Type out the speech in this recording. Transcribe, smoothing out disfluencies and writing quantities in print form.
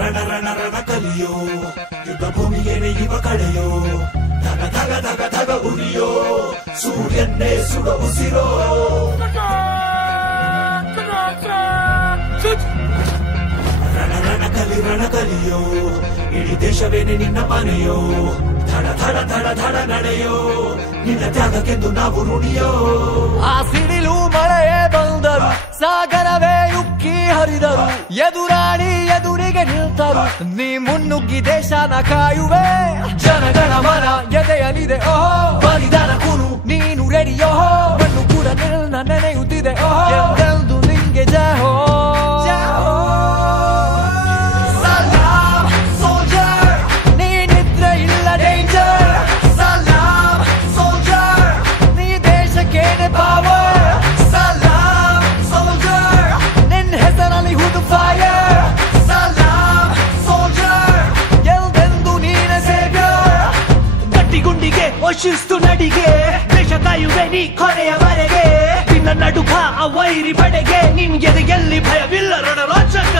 ರಣ ರಣ ರಣ ಕಲಿಯೋ ಯುದ್ಧ ಭೂಮಿಗೆ ನೆಯ್ಯುವ ಕಳೆಯೋ ಧಗ ಧಗ ಧಗ ಧಗ ಉರಿಯೋ ಸೂರ್ಯನ್ನೇ ಸುಡ ಉಸಿರೋ ರಣ ರಣ ಕಲಿಯೋ ಇಡೀ ದೇಶವೇನೆ ನಿನ್ನ ಮನೆಯೋ ಧಡ ಧಡ ಧಡ ಧಡ ನಡೆಯೋ ನಿನ್ನ ತ್ಯಾಗಕ್ಕೆಂದು ನಾವು ಋಣಿಯೋ ಆ ಸಿಡಿಲು ಮಳೆಯೇ ಬಂದರು ಸಾಗರವೇ ಉಕ್ಕಿ ಹರಿದರು ಎದುರಾಳಿ ಎದುರಿಗೆ ನಿಲ್ತರು ನೀ ಮುನ್ನುಗ್ಗಿ ದೇಶನ ಕಾಯುವೆ ಜನಗಣ ಮನ ಎದೆಯಲಿದೆ ಓಹೋ ಬಲಿದಾನ ಕುರು ನೀನು ರೆಡಿಯೋ ಮಣ್ಣು ಕೂಡ ನಿನ್ನ ನೆನೆಯುತ್ತಿದೆ ಓಹೋ ಎಂದೆಂದು ನಿಂಗೆ ಜಯ ಹೋ ಶಿಸ್ತು ನಡಿಗೆ ದೇಶ ಕಾಯುವೆ ನೀ ಕೊನೆಯವರೆಗೆ ನಿನ್ನ ನಡುಕ ಆ ವೈರಿ ಪಡೆಗೆ ನಿನ್ಗೆ ಎಲ್ಲಿ ಭಯವಿಲ್ಲ ರಣರೋಚಕ